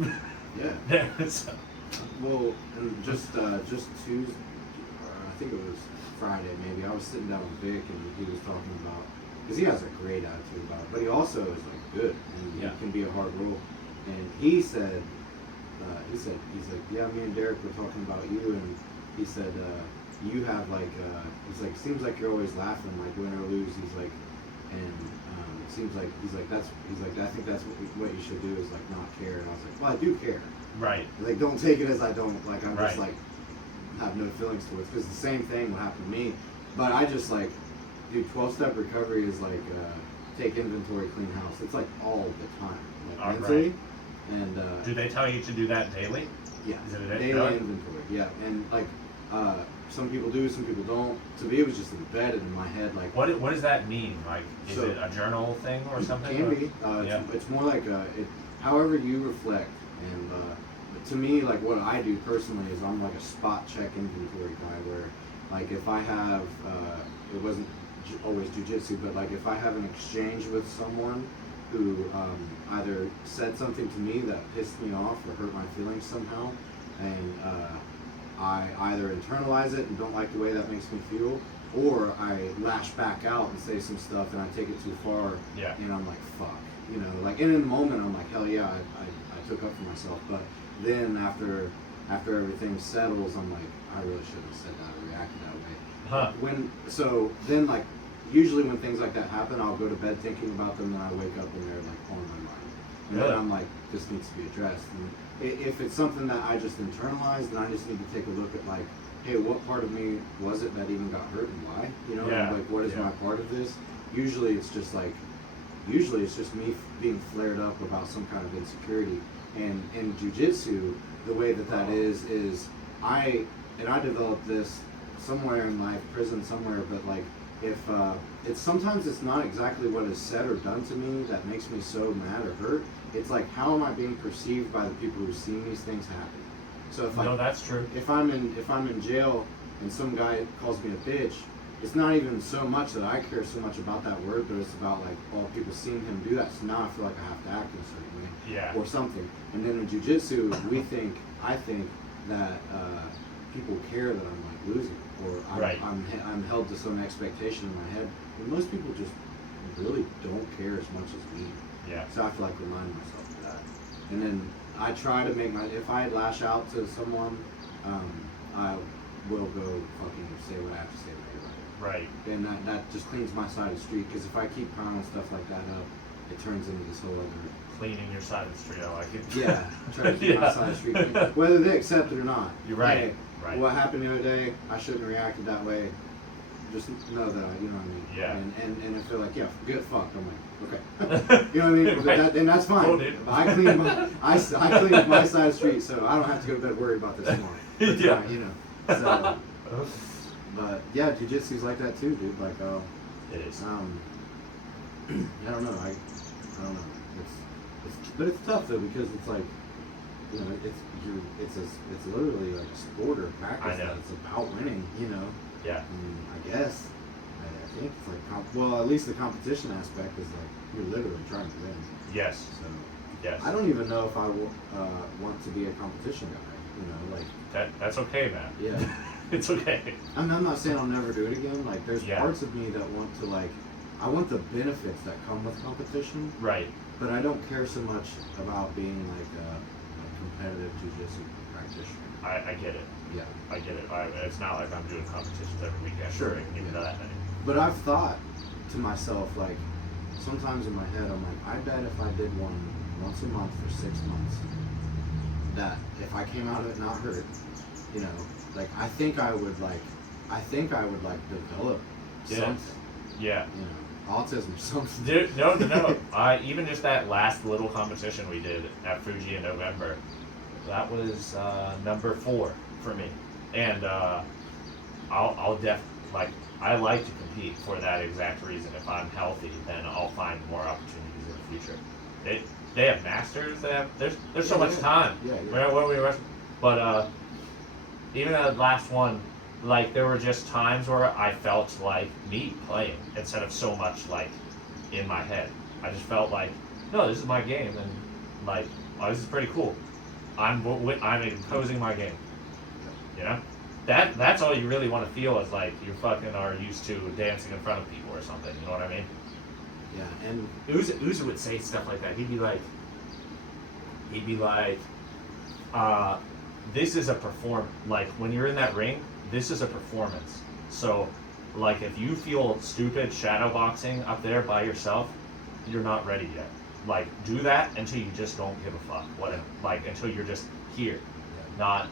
Yeah. So, Well, and just Tuesday, I think it was Friday maybe. I was sitting down with Vic and he was talking about, because he has a great attitude about it, but he also is like good and Yeah. he can be a hard role. And he said, he's like, yeah, me and Derek were talking about you, and he said, you have like, he's like, seems like you're always laughing, like win or lose. He's like, and seems like he's like I think that's what you should do is like not care. And I was like, well, I do care. right. Like, don't take it as I don't, like, I'm just, Right. like, have no feelings towards, because the same thing will happen to me. But I just, like, dude, 12-step recovery is, like, take inventory, clean house. It's, like, all the time, like, mentally. Right. And, do they tell you to do that daily? Yeah, Is it daily inventory, yeah. And, like, some people do, some people don't. To me, it was just embedded in my head, like... What does that mean? Like, is it a journal thing or something? It can be. Yeah. It's more like, however you reflect. And to me, like what I do personally is I'm like a spot check inventory guy where, like if I have, it wasn't always jiu-jitsu, but like if I have an exchange with someone who either said something to me that pissed me off or hurt my feelings somehow, and I either internalize it and don't like the way that makes me feel, or I lash back out and say some stuff and I take it too far, Yeah. and I'm like, fuck. You know, like in the moment I'm like, hell yeah, I took up for myself. But then after everything settles, I'm like, I really shouldn't have said that or reacted that way. Huh. Then like usually when things like that happen, I'll go to bed thinking about them, and I wake up and they're like on my mind. And then I'm like, this needs to be addressed. And if it's something that I just internalized, then I just need to take a look at like, hey, what part of me was it that even got hurt and why? You know, Yeah. and like what is my part of this? Usually it's just me being flared up about some kind of insecurity. And in jiu-jitsu, the way that is I developed this somewhere in my prison somewhere, but like if it's sometimes it's not exactly what is said or done to me that makes me so mad or hurt. It's like, how am I being perceived by the people who see these things happen? So if that's true. If I'm in jail and some guy calls me a bitch, it's not even so much that I care so much about that word, but it's about like all people seeing him do that. So now I feel like I have to act in a certain way, Yeah. or something. And then in jiu-jitsu, I think that people care that I'm like losing, or I'm held to some expectation in my head. And most people just really don't care as much as me. Yeah. So I have to like remind myself of that. And then I try to make if I lash out to someone, I will go fucking say what I have to say. Right. And that just cleans my side of the street, because if I keep piling stuff like that up, it turns into this whole other... Cleaning your side of the street, I like it. Yeah, trying to keep my side of the street clean. Whether they accept it or not. You're right. Hey, Right. what happened the other day, I shouldn't have reacted that way. Just know that, you know what I mean? Yeah. And if they're like, yeah, get fucked, I'm like, okay. You know what I mean? Right. And that's fine. Cool, dude. But I clean up my side of the street, so I don't have to go to bed worried about this tomorrow. That's Yeah. fine, you know. So, but yeah, jiu-jitsu's like that too, dude. Like, it is. I don't know. I don't know. But it's tough though, because it's like, you know, it's literally like a sport or a practice that's about winning. You know. Yeah. I guess. I think it's like at least the competition aspect is like you're literally trying to win. Yes. So. Yes. I don't even know if I want to be a competition guy. You know, like. That's okay, man. Yeah. It's okay. I'm not saying I'll never do it again. Like, there's parts of me that want to, like, I want the benefits that come with competition. Right. But I don't care so much about being, like, a competitive jiu-jitsu practitioner. I get it. Yeah. I get it. It's not like I'm doing competitions every weekend. Sure. Even that many. But I've thought to myself, like, sometimes in my head, I'm like, I bet if I did one once a month for 6 months, that if I came out of it not hurt, you know, like I think I would develop something. Yeah. You know, autism or something. Dude, no. Even just that last little competition we did at Fuji in November, that was number 4 for me, and I'll I like to compete for that exact reason. If I'm healthy, then I'll find more opportunities in the future. They have masters. There's so much time. Yeah. When we were, but even that last one, like there were just times where I felt like me playing instead of so much like in my head. I just felt like, no, this is my game, and like oh, this is pretty cool. I'm imposing my game. You know, that's all you really want to feel is like you fucking are used to dancing in front of people or something. You know what I mean? Yeah, and Uzi would say stuff like that. He'd be like, this is a like when you're in that ring, this is a performance. So, like if you feel stupid shadow boxing up there by yourself, you're not ready yet. Like do that until you just don't give a fuck. Like until you're just here, not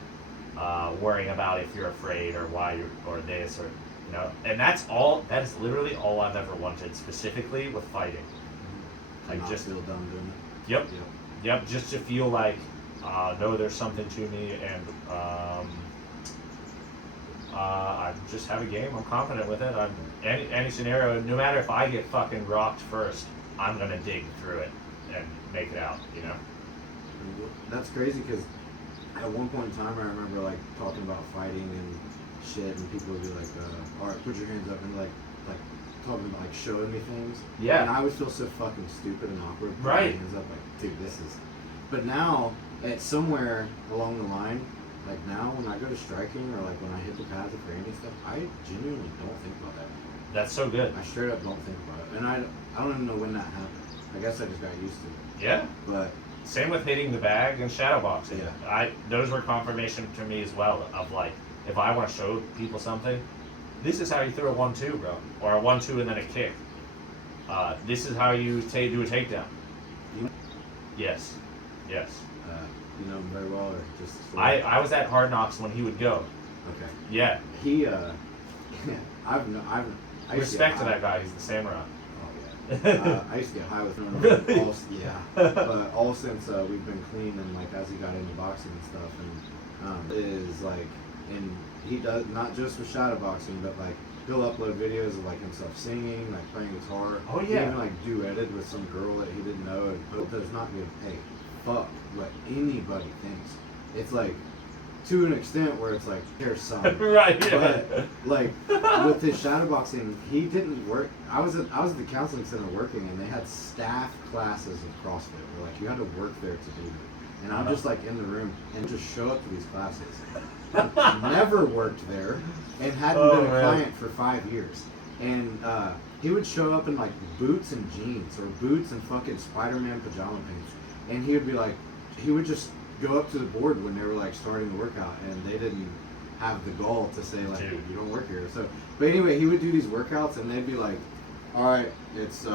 worrying about if you're afraid or why or this or you know. And that is literally all I've ever wanted, specifically with fighting. Like not just feel dumb doing it. Yep. Just to feel like no, there's something to me, and I just have a game. I'm confident with it. Any scenario, no matter if I get fucking rocked first, I'm gonna dig through it and make it out. You know. That's crazy because at one point in time, I remember like talking about fighting and shit, and people would be like, "All right, put your hands up," and like talking about like showing me things. Yeah. And I would feel so fucking stupid and awkward. Putting Right. my hands up, like, dude, this is. But now, at somewhere along the line, like now when I go to striking or like when I hit the pads of training stuff, I genuinely don't think about that. That's so good. I straight up don't think about it, and I don't even know when that happened. I guess I just got used to it. Yeah. But Same with hitting the bag and shadow boxing. Yeah. Those were confirmation to me as well of like, if I want to show people something, this is how you throw a 1-2, bro, or a 1-2 and then a kick. This is how you do a takedown. You- Yes. you know him very well, or just. I was at Hard Knocks when he would go. Okay. Yeah. He I used Respect to get that guy. He's the samurai. Oh yeah. I used to get high with him. Really? But all since we've been clean and like as he got into boxing and stuff, and is like, and he does not just with shadow boxing, but like he'll upload videos of like himself singing, like playing guitar. Oh, He yeah. even like duetted with some girl that he didn't know, and does not give a fuck what anybody thinks. It's like to an extent where it's like here's some. Right. Yeah. But like with his shadow boxing, he didn't work. I was at the counseling center working, and they had staff classes of CrossFit where like you had to work there to do it. And I'm just like in the room and just show up to these classes. Never worked there and hadn't been a client for 5 years. And he would show up in like boots and jeans or boots and fucking Spider-Man pajama pants. And he would be like, he would just go up to the board when they were like starting the workout, and they didn't have the gall to say like, Dude. you don't work here. So, but anyway, he would do these workouts, and they'd be like, all right, it's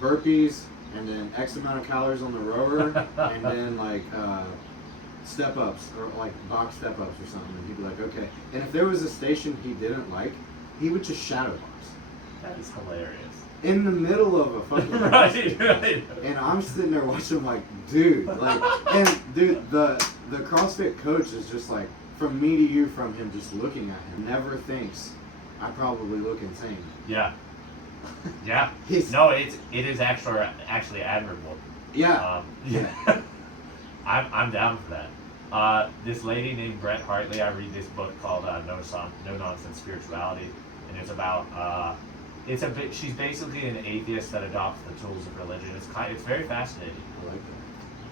burpees, and then X amount of calories on the rower, and then like step ups or like box step ups or something. And he'd be like, okay. And if there was a station he didn't like, he would just shadow box That is hilarious. in the middle of a fucking Right. And I'm sitting there watching like, dude, like, and dude, the CrossFit coach is just like, from me to you, from him just looking at him, never thinks I probably look insane. Yeah. Yeah. He's- No, it is actually admirable. Yeah. Yeah. I'm down for that. This lady named Brett Hartley, I read this book called No Nonsense Spirituality, and it's about she's basically an atheist that adopts the tools of religion. It's very fascinating. I like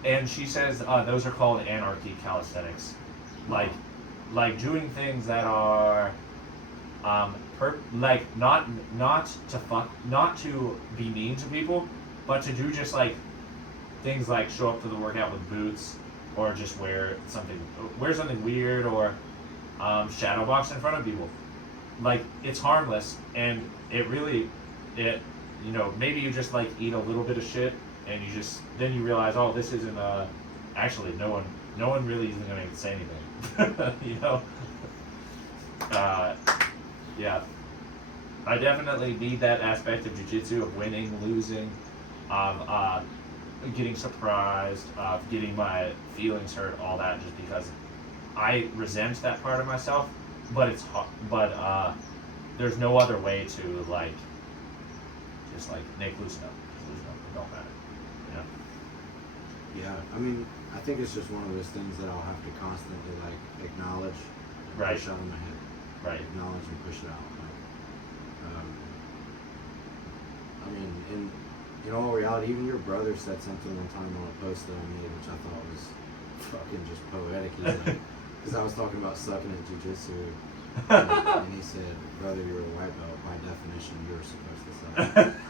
that. And she says those are called anarchy calisthenics, like doing things that are like not to be mean to people, but to do just like things like show up to the workout with boots, or just wear something weird, or shadow box in front of people. Like, it's harmless, and maybe you just like eat a little bit of shit, and then you realize, oh, this isn't actually no one really isn't going to say anything. You know. Yeah, I definitely need that aspect of jiu-jitsu, of winning, losing, of getting surprised, of getting my feelings hurt, all that, just because I resent that part of myself. But there's no other way to like just like loosen up. It don't matter. You know? Yeah, I mean, I think it's just one of those things that I'll have to constantly like acknowledge, and Right. push out of my head. Right. Acknowledge and push it out. Like, I mean, and in all reality, even your brother said something one time on a post that I made, which I thought was fucking just poetic. He's like, because I was talking about sucking at Jiu Jitsu, and he said, "Brother, you're a white belt. By definition, you're supposed to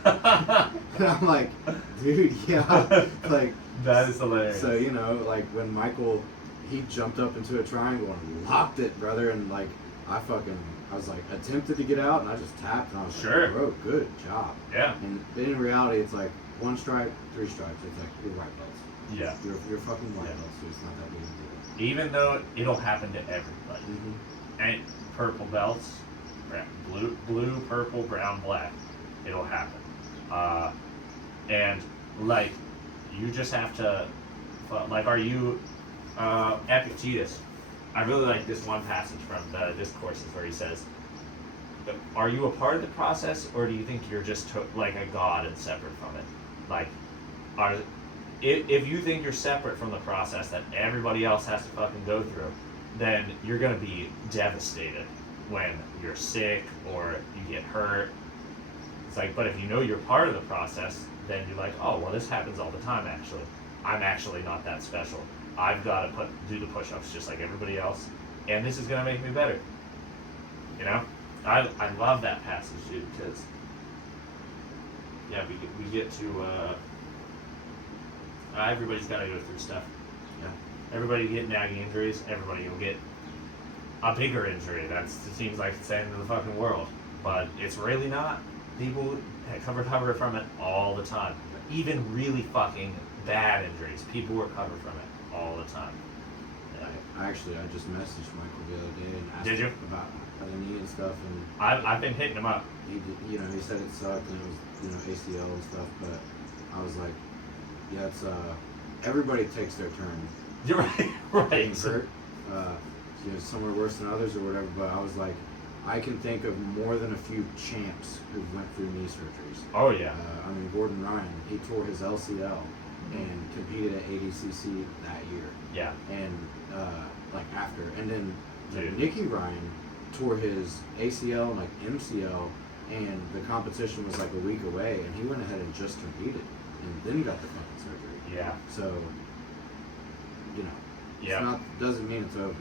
suck." And I'm like, dude, yeah, like that is hilarious. So you know, like when Michael, he jumped up into a triangle and locked it, brother, and like I was like attempted to get out, and I just tapped, and I was Sure. like, bro, good job. Yeah. And in reality, it's like 1 strike, 3 strikes. It's like you're white belts. Yeah. You're fucking white Yeah. belts, so it's not that big a Even though it'll happen to everybody. deal. Mm-hmm. And purple belts, blue, purple, brown, black. It'll happen. And like, you just have to, like, are you Epictetus? I really like this one passage from the Discourses where he says, "Are you a part of the process, or do you think you're just like a god and separate from it? Like, if you think you're separate from the process that everybody else has to fucking go through, then you're gonna be devastated when you're sick or you get hurt. It's like, but if you know you're part of the process, then you're like, oh, well, this happens all the time, actually. I'm actually not that special. I've got to do the push-ups just like everybody else, and this is going to make me better." You know? I love that passage, dude, because, yeah, we get to, everybody's got to go through stuff. Yeah. Everybody get nagging injuries, everybody will get a bigger injury. It seems like it's the end of the fucking world, but it's really not. People recover from it all the time. Even really fucking bad injuries, people recover from it all the time. Yeah. I just messaged Michael the other day and asked Did you? him about the knee and stuff, and I've been hitting him up. he said it sucked and it was ACL and stuff, but I was like, yeah, it's everybody takes their turn. You're right, right. Getting hurt, some are worse than others or whatever, but I was like, I can think of more than a few champs who went through knee surgeries. Oh yeah. I mean, Gordon Ryan, he tore his LCL and competed at ADCC that year. Yeah. And like after, and then Dude. Nicky Ryan tore his ACL and like MCL, and the competition was like a week away, and he went ahead and just competed, and then got the fucking surgery. Yeah. So, you know, Yeah. it's not, doesn't mean it's over.